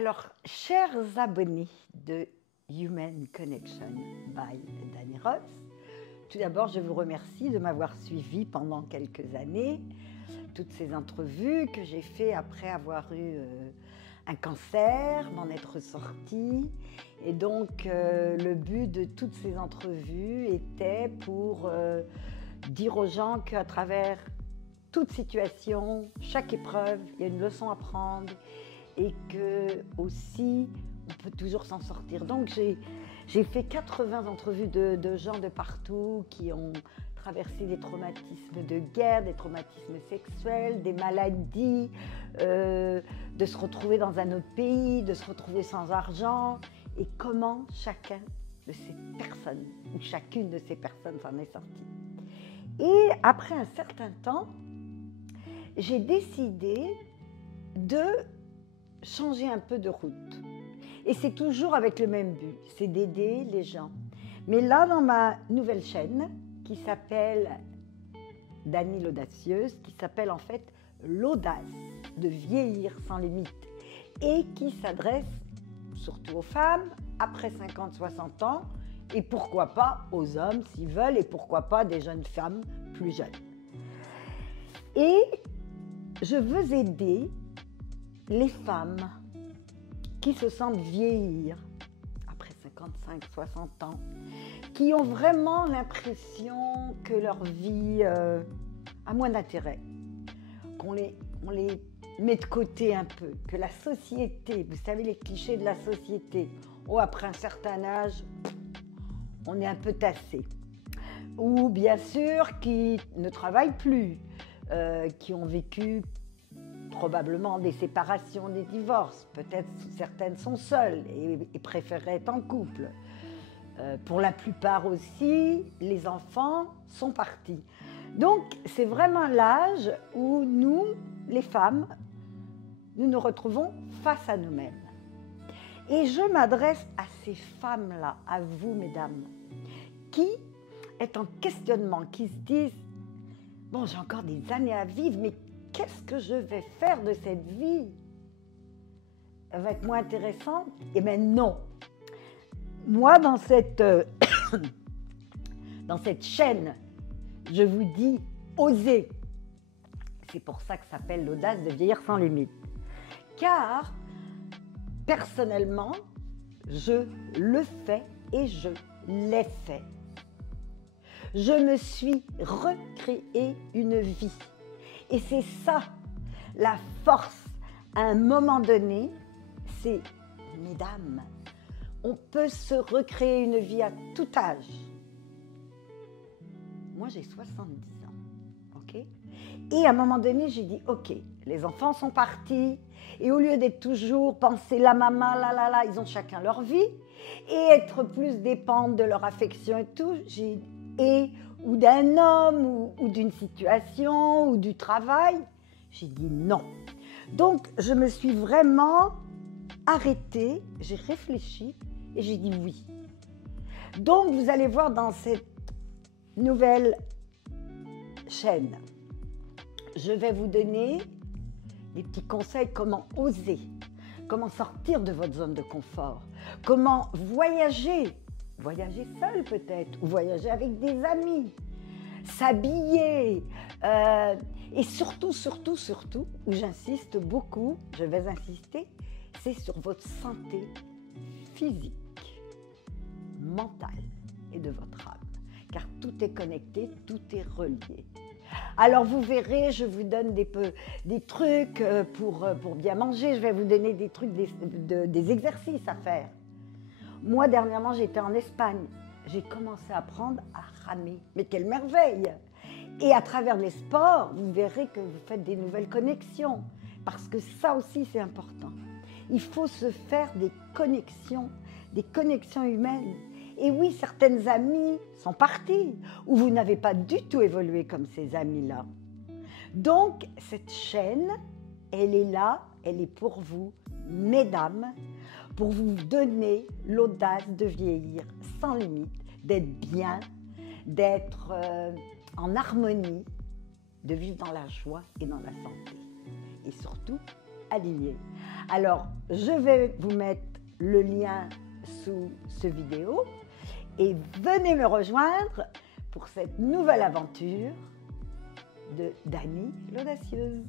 Alors, chers abonnés de Human Connection by Dani Ross, tout d'abord, je vous remercie de m'avoir suivi pendant quelques années, toutes ces entrevues que j'ai fait après avoir eu un cancer, m'en être sortie. Et donc, le but de toutes ces entrevues était pour dire aux gens qu'à travers toute situation, chaque épreuve, il y a une leçon à prendre et que aussi on peut toujours s'en sortir. Donc j'ai fait 80 entrevues de gens de partout qui ont traversé des traumatismes de guerre, des traumatismes sexuels, des maladies, de se retrouver dans un autre pays, de se retrouver sans argent, et comment chacun de ces personnes ou chacune de ces personnes s'en est sortie. Et après un certain temps, j'ai décidé de changer un peu de route. Et c'est toujours avec le même but, c'est d'aider les gens. Mais là, dans ma nouvelle chaîne, qui s'appelle Dani l'Audacieuse, qui s'appelle en fait l'audace de vieillir sans limite, et qui s'adresse surtout aux femmes, après 50-60 ans, et pourquoi pas aux hommes s'ils veulent, et pourquoi pas des jeunes femmes plus jeunes. Et je veux aider les femmes qui se sentent vieillir après 55-60 ans, qui ont vraiment l'impression que leur vie a moins d'intérêt, qu'on les met de côté un peu, que la société, vous savez les clichés de la société, après un certain âge, on est un peu tassé. Ou bien sûr qui ne travaillent plus, qui ont vécu probablement des séparations, des divorces. Peut-être certaines sont seules et préféreraient être en couple. Pour la plupart aussi, les enfants sont partis. Donc, c'est vraiment l'âge où nous, les femmes, nous nous retrouvons face à nous-mêmes. Et je m'adresse à ces femmes-là, à vous, mesdames, qui est en questionnement, qui se disent « Bon, j'ai encore des années à vivre, mais qu'est-ce que je vais faire de cette vie? Elle va être moins intéressante ?» Eh bien non. Moi, dans cette chaîne, je vous dis « Osez ». C'est pour ça que ça s'appelle l'audace de vieillir sans limite. Car, personnellement, je le fais et je l'ai fait. Je me suis recréé une vie. Et c'est ça, la force, à un moment donné, c'est, mesdames, on peut se recréer une vie à tout âge. Moi, j'ai 70 ans, ok? Et à un moment donné, j'ai dit, ok, les enfants sont partis, et au lieu d'être toujours penser la maman, la, ils ont chacun leur vie, et être plus dépendants de leur affection et tout, ou d'un homme, ou d'une situation, ou du travail. J'ai dit non. Donc, je me suis vraiment arrêtée, j'ai réfléchi, et j'ai dit oui. Donc, vous allez voir dans cette nouvelle chaîne, je vais vous donner des petits conseils comment oser, comment sortir de votre zone de confort, comment voyager seul peut-être, ou voyager avec des amis, s'habiller, et surtout, où j'insiste beaucoup, je vais insister, c'est sur votre santé physique, mentale et de votre âme, car tout est connecté, tout est relié. Alors vous verrez, je vous donne des trucs pour bien manger, je vais vous donner des trucs, des exercices à faire. Moi, dernièrement, j'étais en Espagne. J'ai commencé à apprendre à ramer. Mais quelle merveille! Et à travers les sports, vous verrez que vous faites des nouvelles connexions. Parce que ça aussi, c'est important. Il faut se faire des connexions humaines. Et oui, certaines amies sont parties, ou vous n'avez pas du tout évolué comme ces amies-là. Donc, cette chaîne, elle est là, elle est pour vous, mesdames, pour vous donner l'audace de vieillir sans limite, d'être bien, d'être en harmonie, de vivre dans la joie et dans la santé. Et surtout, aligné. Alors, je vais vous mettre le lien sous ce vidéo et venez me rejoindre pour cette nouvelle aventure de Dany l'Audacieuse.